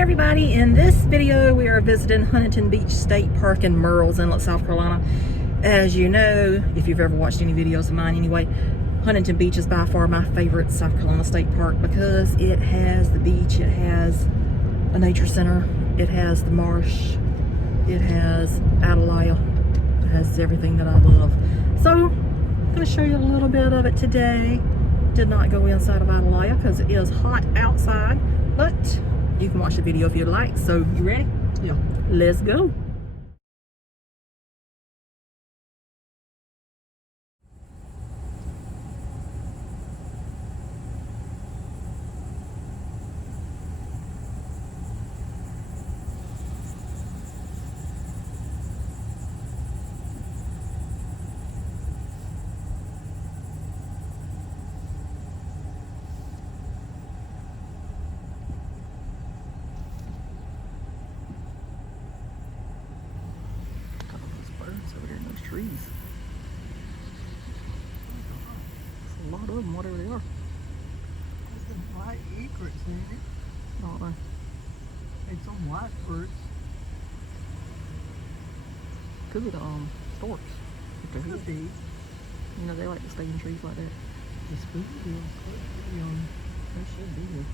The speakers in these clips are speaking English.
everybody, in this video we are visiting Huntington Beach State Park in Murrells, Inlet, South Carolina. As you know, if you've ever watched any videos of mine anyway, Huntington Beach is by far my favorite South Carolina state park because it has the beach, it has a nature center, it has the marsh, it has Adelia, it has everything that I love. So I'm going to show you a little bit of it today. Did not go inside of Adelia because it is hot outside, but you can watch the video if you'd like. So you ready? Yeah. Let's go. Over there in those trees. There's a lot of them, whatever they are. There's some white egrets in it. Don't know. And some white birds. Could be the storks. Could be. You know, they like to stay in trees like that. The spoonbills could be on. They should be here.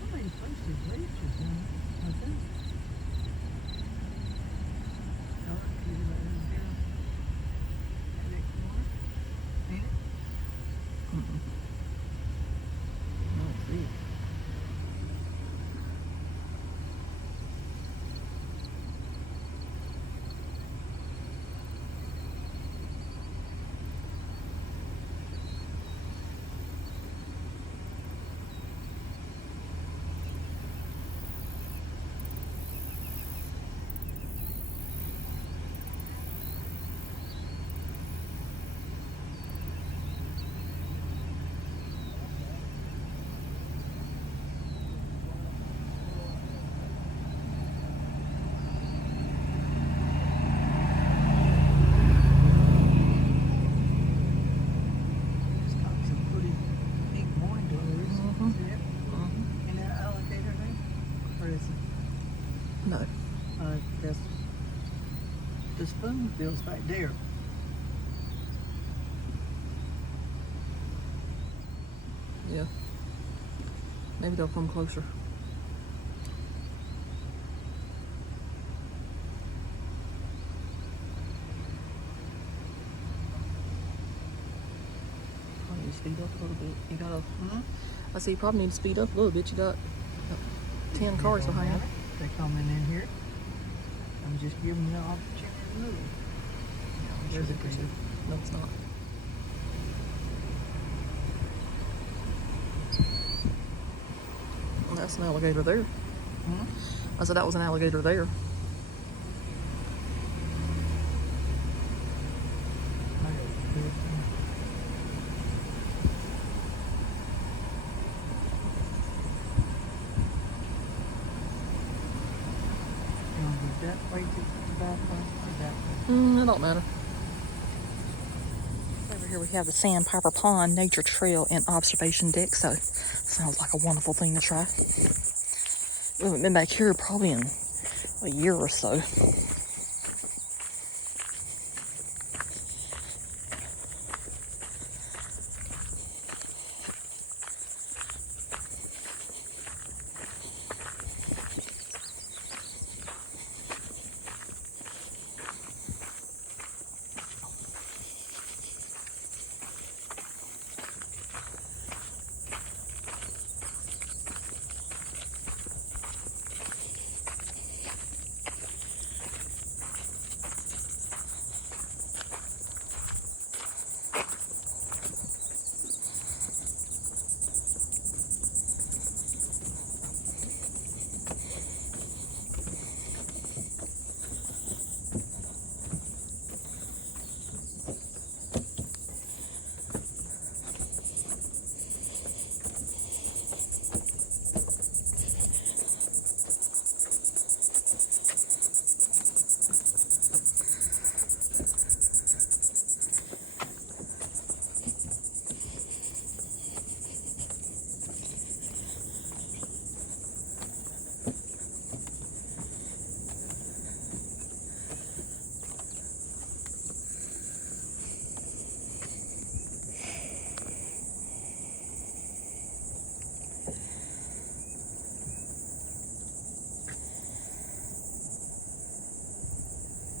Somebody posted bleachers in it, I think. No. That's the spoonbills back there. Yeah. Maybe they'll come closer. Probably need to speed up a little bit. You gotta. I see. You probably need to speed up a little bit. You got 10 cars behind you. They're coming in here. I'm just giving you an opportunity to move. Yeah, there's a pursuit. No, it's not. Well, that's an alligator there. I said that was an alligator there. That way to the bathroom or that way? It don't matter. Over here we have the Sandpiper Pond Nature Trail and Observation Deck, so sounds like a wonderful thing to try. We haven't been back here probably in a year or so.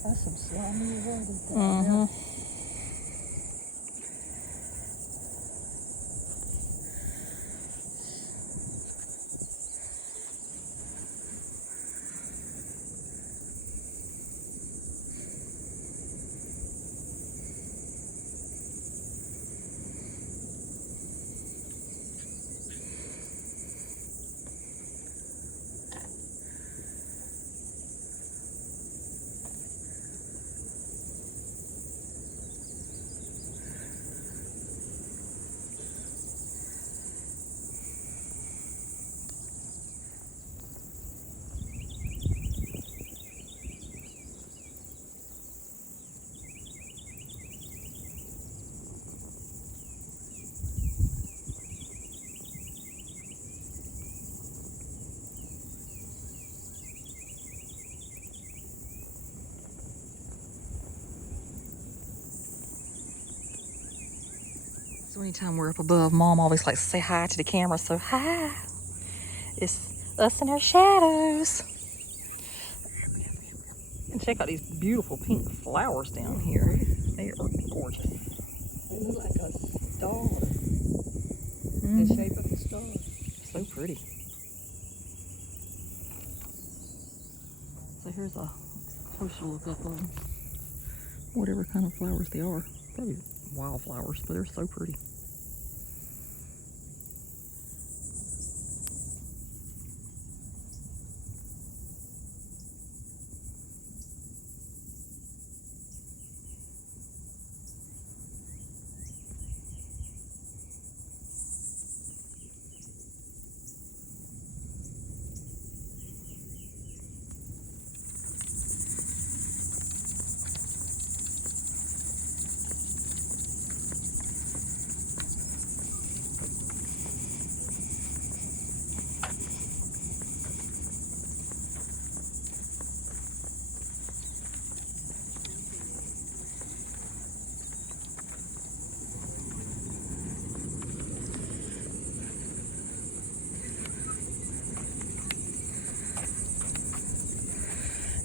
That's some slimy water down there. Mm-hmm. So anytime we're up above, Mom always likes to say hi to the camera. So hi, it's us and our shadows. And check out these beautiful pink flowers down here. They are gorgeous. They look like a star. Mm-hmm. The shape of a star. So pretty. So here's a closer look up on whatever kind of flowers they are. Probably wildflowers, but they're so pretty.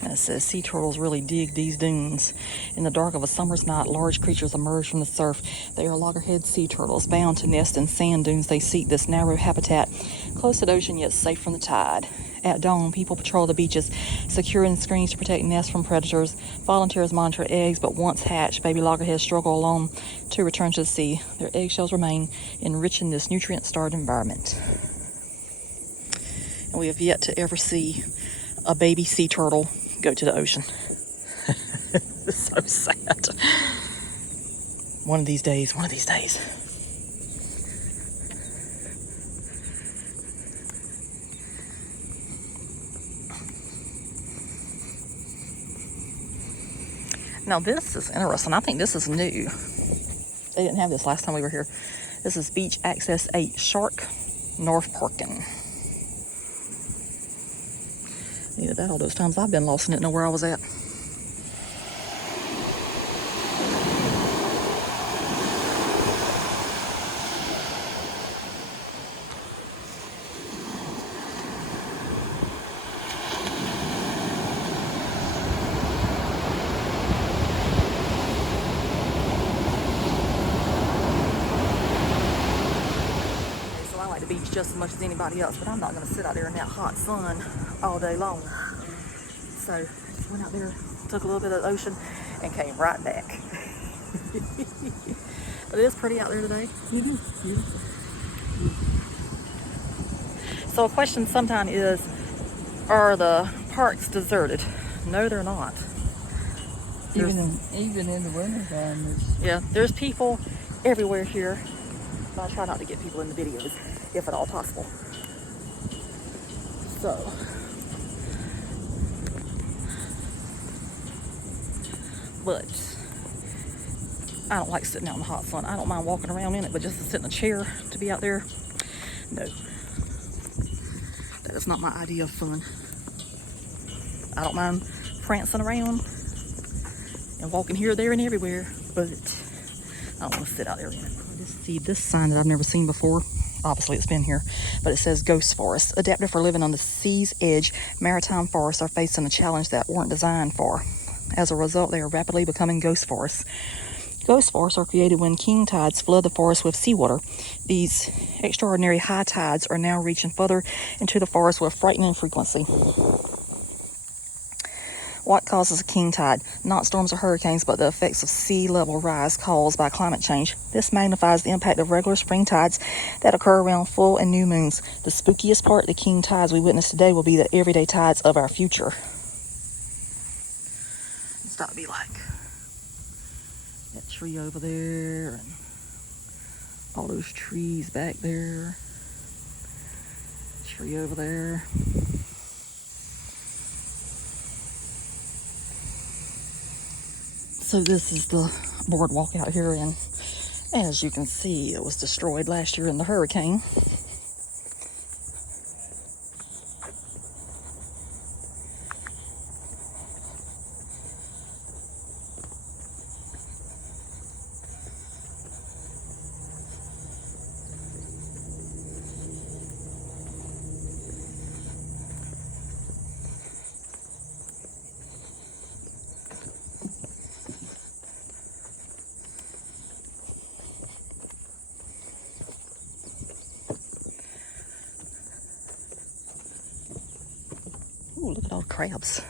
It says sea turtles really dig these dunes. In the dark of a summer's night, large creatures emerge from the surf. They are loggerhead sea turtles, bound to nest in sand dunes. They seek this narrow habitat, close to the ocean yet safe from the tide. At dawn, people patrol the beaches, securing screens to protect nests from predators. Volunteers monitor eggs, but once hatched, baby loggerheads struggle alone to return to the sea. Their eggshells remain, enriching this nutrient-starved environment. And we have yet to ever see a baby sea turtle go to the ocean. It's so sad. One of these days, one of these days. Now this is interesting. I think this is new. They didn't have this last time we were here. This is Beach Access 8 Shark North Parking. Needed that all those times I've been lost and didn't know where I was at. So I like the beach just as much as anybody else, but I'm not going to sit out there in that hot sun all day long. So just went out there, took a little bit of the ocean, and came right back. But it is pretty out there today. It is beautiful. So a question sometimes is, are the parks deserted? No, they're not. Even in the wintertime, Yeah, there's people everywhere here. But I try not to get people in the videos, if at all possible. So, but I don't like sitting out in the hot sun. I don't mind walking around in it, but just to sit in a chair to be out there, no. That is not my idea of fun. I don't mind prancing around and walking here, there, and everywhere, but I don't want to sit out there in it. Just see this sign that I've never seen before. Obviously it's been here, but it says ghost forest, adapted for living on the sea's edge. Maritime forests are facing a challenge that weren't designed for As a result, they are rapidly becoming ghost forests. Ghost forests are created when king tides flood the forest with seawater. These extraordinary high tides are now reaching further into the forest with frightening frequency. What causes a king tide? Not storms or hurricanes, but the effects of sea level rise caused by climate change. This magnifies the impact of regular spring tides that occur around full and new moons. The spookiest part, the king tides we witness today will be the everyday tides of our future. It's got to be like that tree over there and all those trees back there. Tree over there. So this is the boardwalk out here, and as you can see, it was destroyed last year in the hurricane. Ooh, look at all the crabs.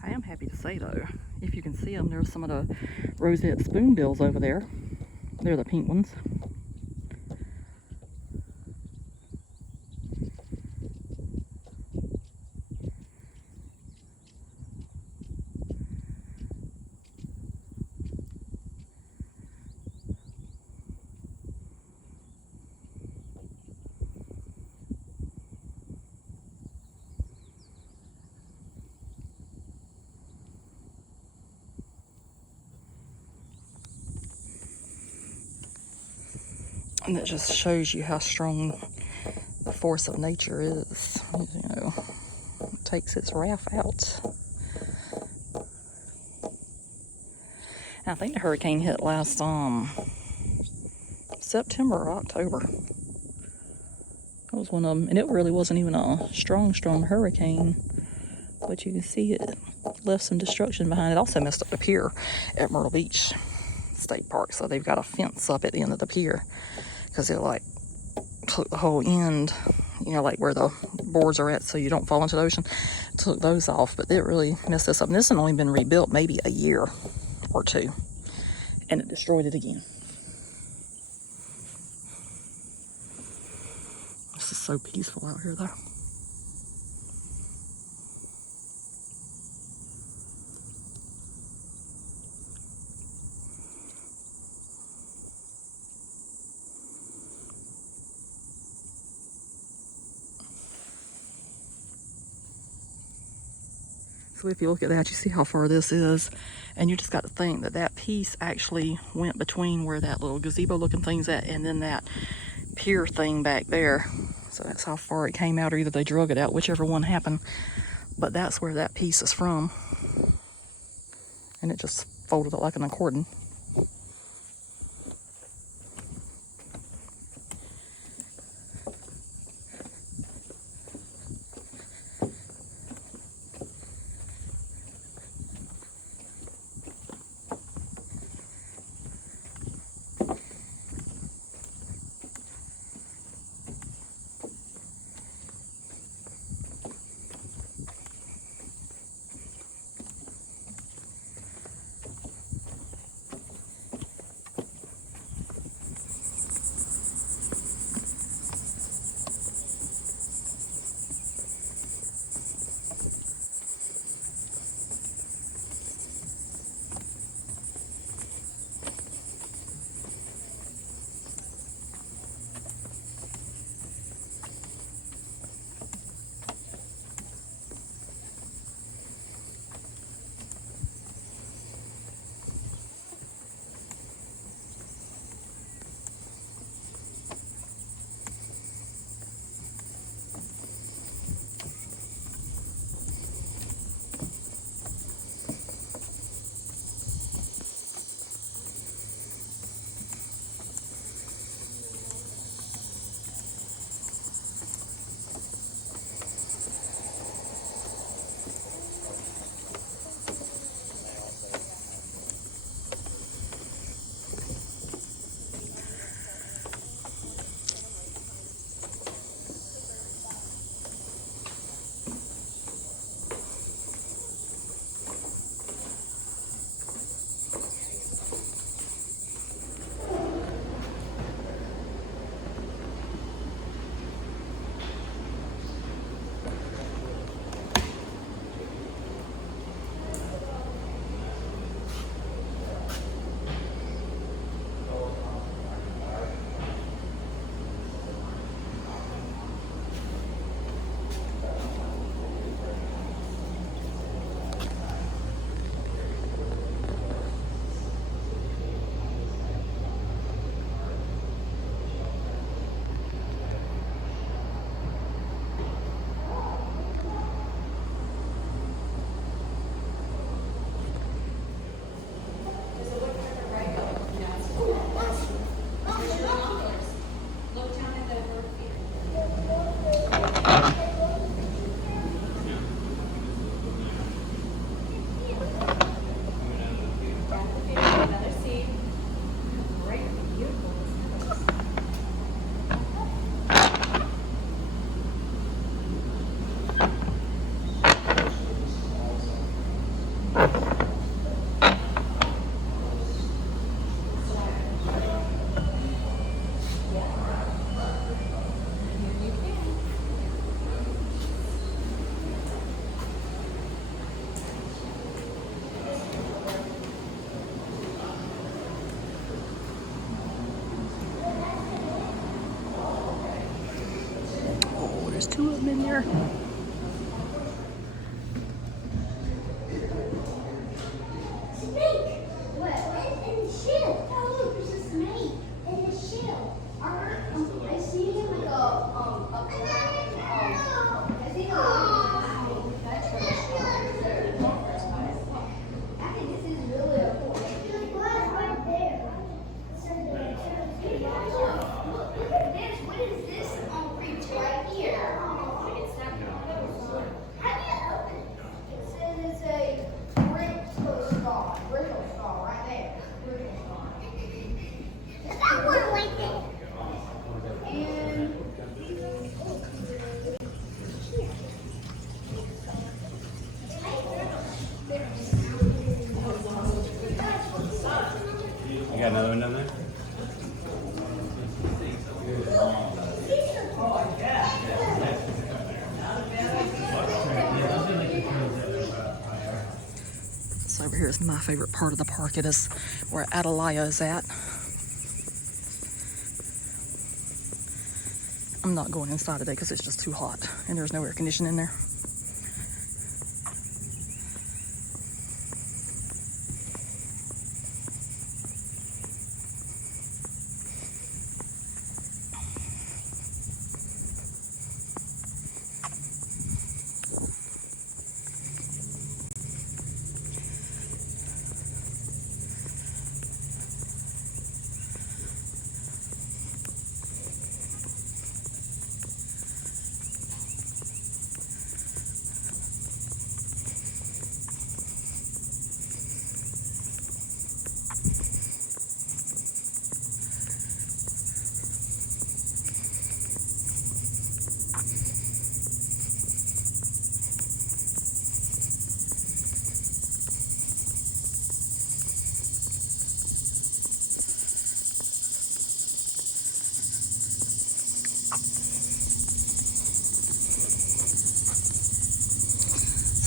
I am happy to say though, if you can see them, there's some of the roseate spoonbills over there. They're the pink ones. And it just shows you how strong the force of nature is. You know, it takes its wrath out. And I think the hurricane hit last September or October. That was one of them, and it really wasn't even a strong hurricane. But you can see it left some destruction behind it. Also messed up the pier at Myrtle Beach State Park. So they've got a fence up at the end of the pier, because it like took the whole end, you know, like where the boards are at, so you don't fall into the ocean. Took those off, but it really messed this up. And this has only been rebuilt maybe a year or two, and it destroyed it again. This is so peaceful out here though. So if you look at that, you see how far this is, and you just got to think that that piece actually went between where that little gazebo looking thing's at and then that pier thing back there. So that's how far it came out, or either they drug it out, whichever one happened. But that's where that piece is from. And it just folded it like an accordion. There's two of them in there. You got another one down there? So over here is my favorite part of the park. It is where Adelia is at. I'm not going inside today because it's just too hot and there's no air conditioning in there.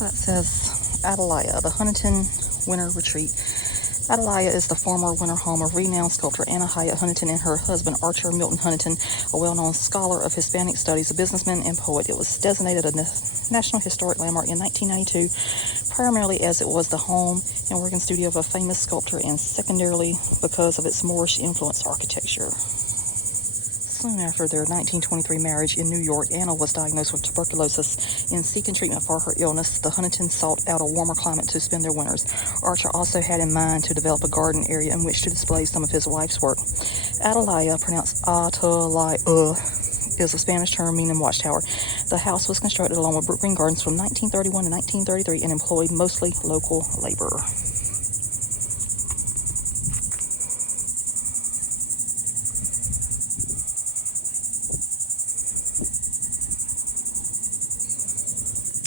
So that says Adelia, the Huntington Winter Retreat. Adelia is the former winter home of renowned sculptor Anna Hyatt Huntington and her husband Archer Milton Huntington, a well-known scholar of Hispanic studies, a businessman and poet. It was designated a National Historic Landmark in 1992, primarily as it was the home and working studio of a famous sculptor and secondarily because of its Moorish-influenced architecture. Soon after their 1923 marriage in New York, Anna was diagnosed with tuberculosis. In seeking treatment for her illness, the Huntingtons sought out a warmer climate to spend their winters. Archer also had in mind to develop a garden area in which to display some of his wife's work. Adelia, pronounced Adelia, is a Spanish term meaning watchtower. The house was constructed along with Brookgreen Gardens from 1931 to 1933 and employed mostly local labor.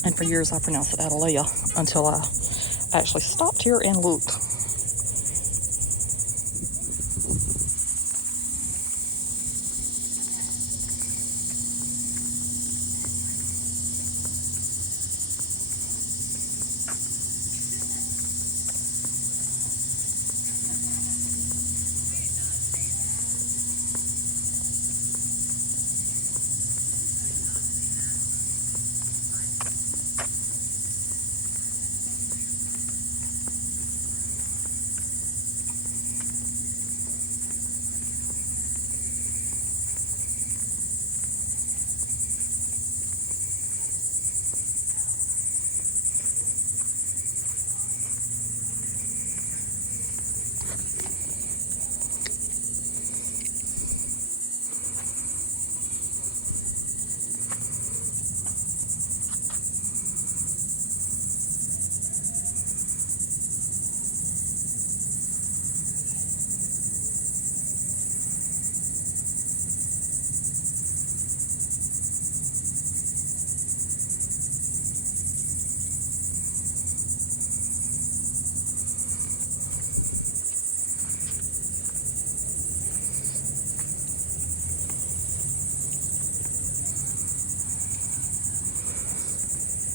And for years I pronounced it Adelia until I actually stopped here and looked.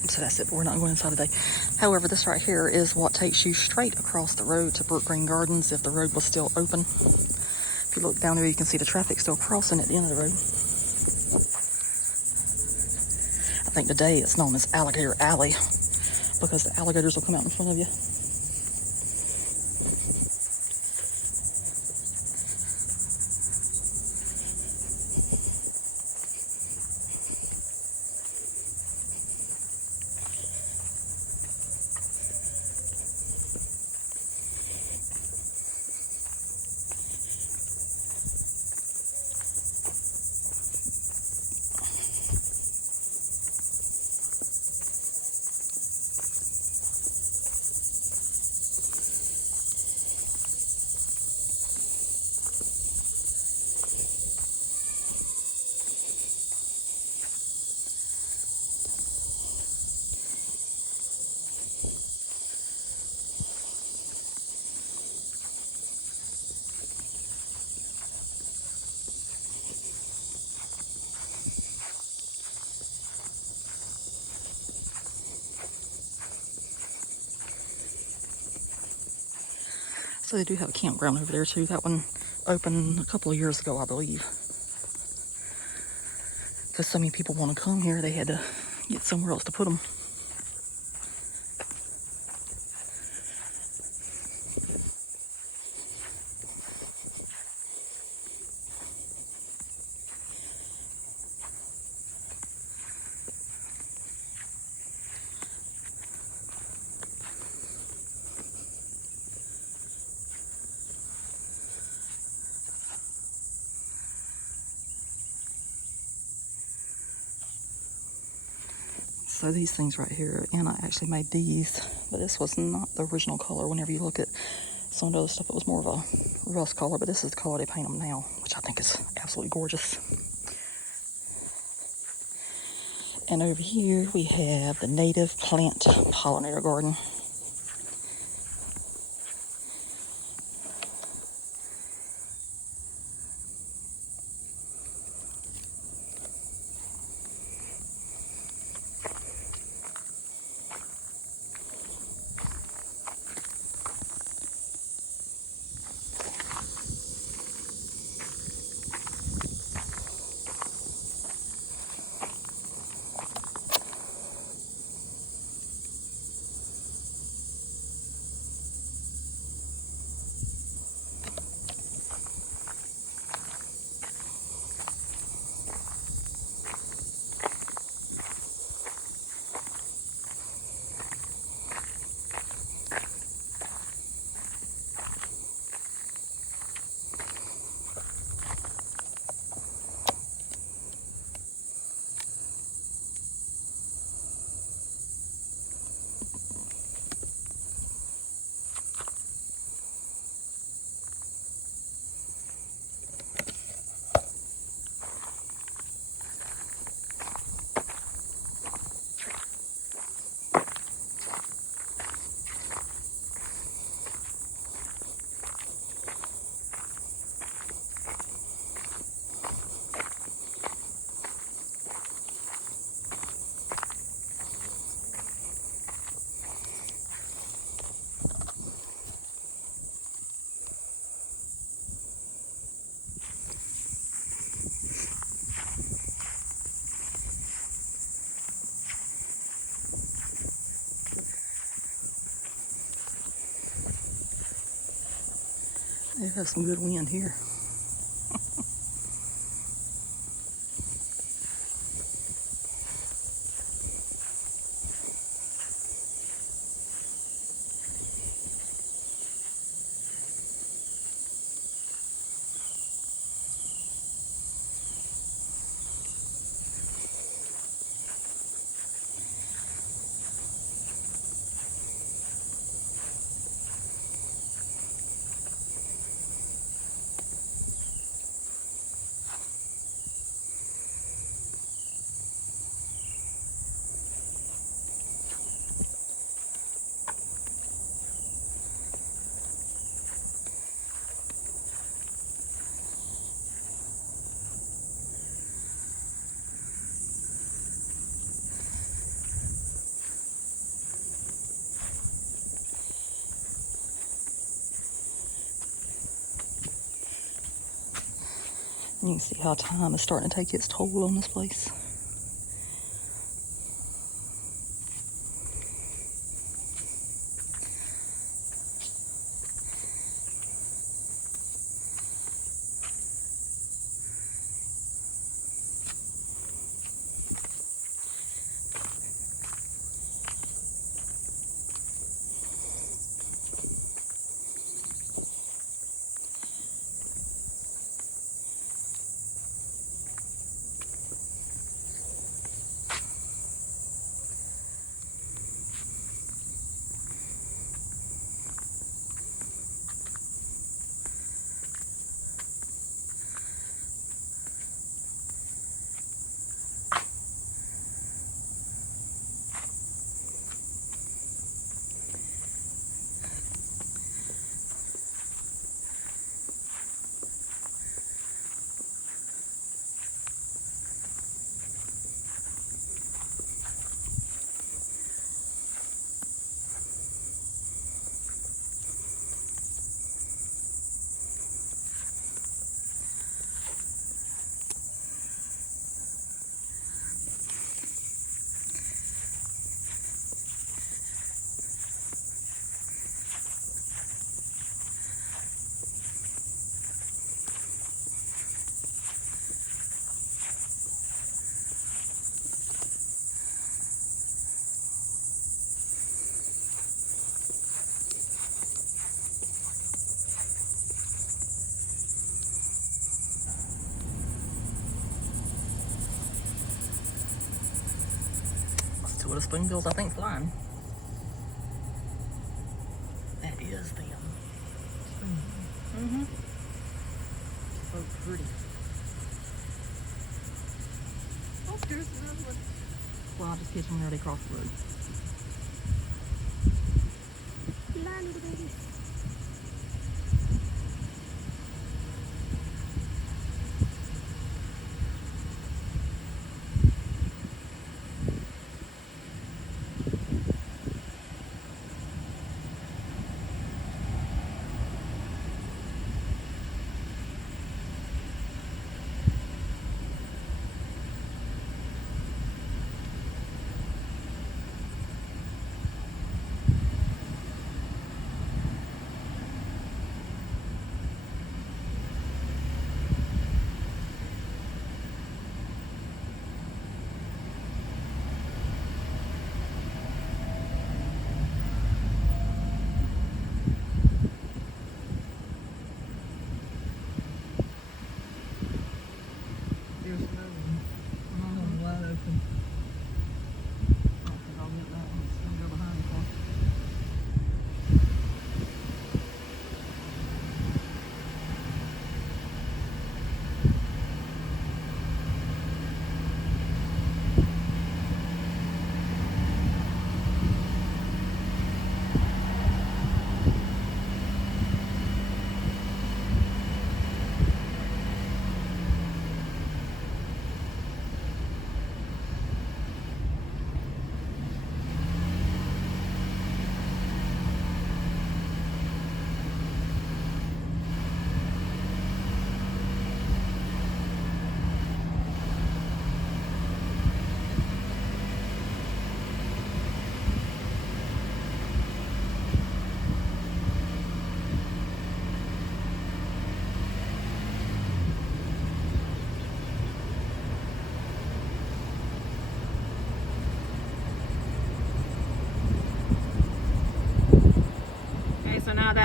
So that's it, but we're not going inside today. However, this right here is what takes you straight across the road to Brookgreen Gardens if the road was still open. If you look down there, you can see the traffic still crossing at the end of the road. I think today it's known as Alligator Alley because the alligators will come out in front of you. So they do have a campground over there too. That one opened a couple of years ago, I believe. Because so many people want to come here, they had to get somewhere else to put them. So these things right here, Anna actually made these, but this was not the original color. Whenever you look at some of the other stuff, it was more of a rust color, but this is the color they paint them now, which I think is absolutely gorgeous. And over here we have the native plant pollinator garden. They have some good wind here. You can see how time is starting to take its toll on this place. Two of the spoonbills, I think, flying. That is them. Mm-hmm. So pretty. Oh, there's another one. Well, I'll just catch them where they cross the road. Fly, little babies.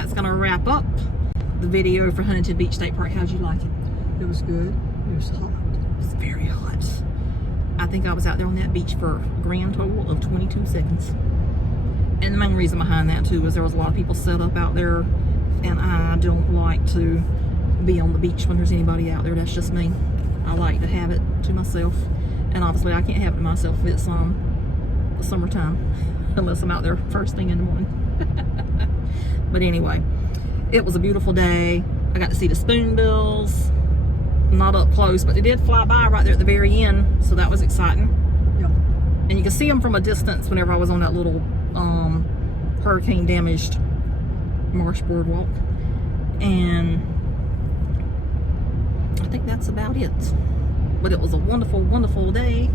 that's going to wrap up the video for Huntington Beach State Park. How'd you like it? It was good. It was hot. It was very hot. I think I was out there on that beach for a grand total of 22 seconds. And the main reason behind that too is there was a lot of people set up out there, and I don't like to be on the beach when there's anybody out there. That's just me. I like to have it to myself, and obviously I can't have it to myself if it's the summertime, unless I'm out there first thing in the morning. But anyway, it was a beautiful day. I got to see the spoonbills, not up close, but they did fly by right there at the very end, so that was exciting. Yeah. And you can see them from a distance whenever I was on that little hurricane damaged marsh boardwalk. And I think that's about it. But it was a wonderful, wonderful day.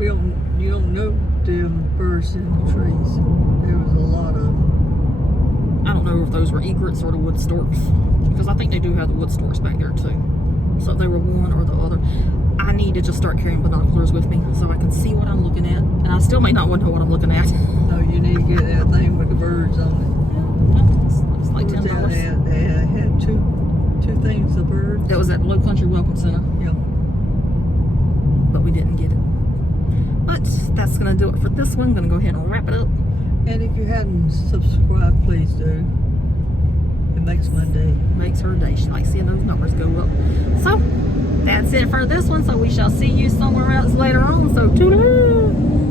You don't know them birds in the trees. There was a lot of them. I don't know if those were egrets or the wood storks, because I think they do have the wood storks back there too. So if they were one or the other. I need to just start carrying binoculars with me so I can see what I'm looking at. And I still may not know what I'm looking at. No, you need to get that thing with the birds on it. It's like $10. They had two things of birds. That was at Low Country Welcome Center. Yeah. But we didn't get it. But that's going to do it for this one. I'm going to go ahead and wrap it up. And if you hadn't subscribed, please do. It makes my day. Makes her day. She likes seeing those numbers go up. So, that's it for this one. So we shall see you somewhere else later on. So, toodaloo!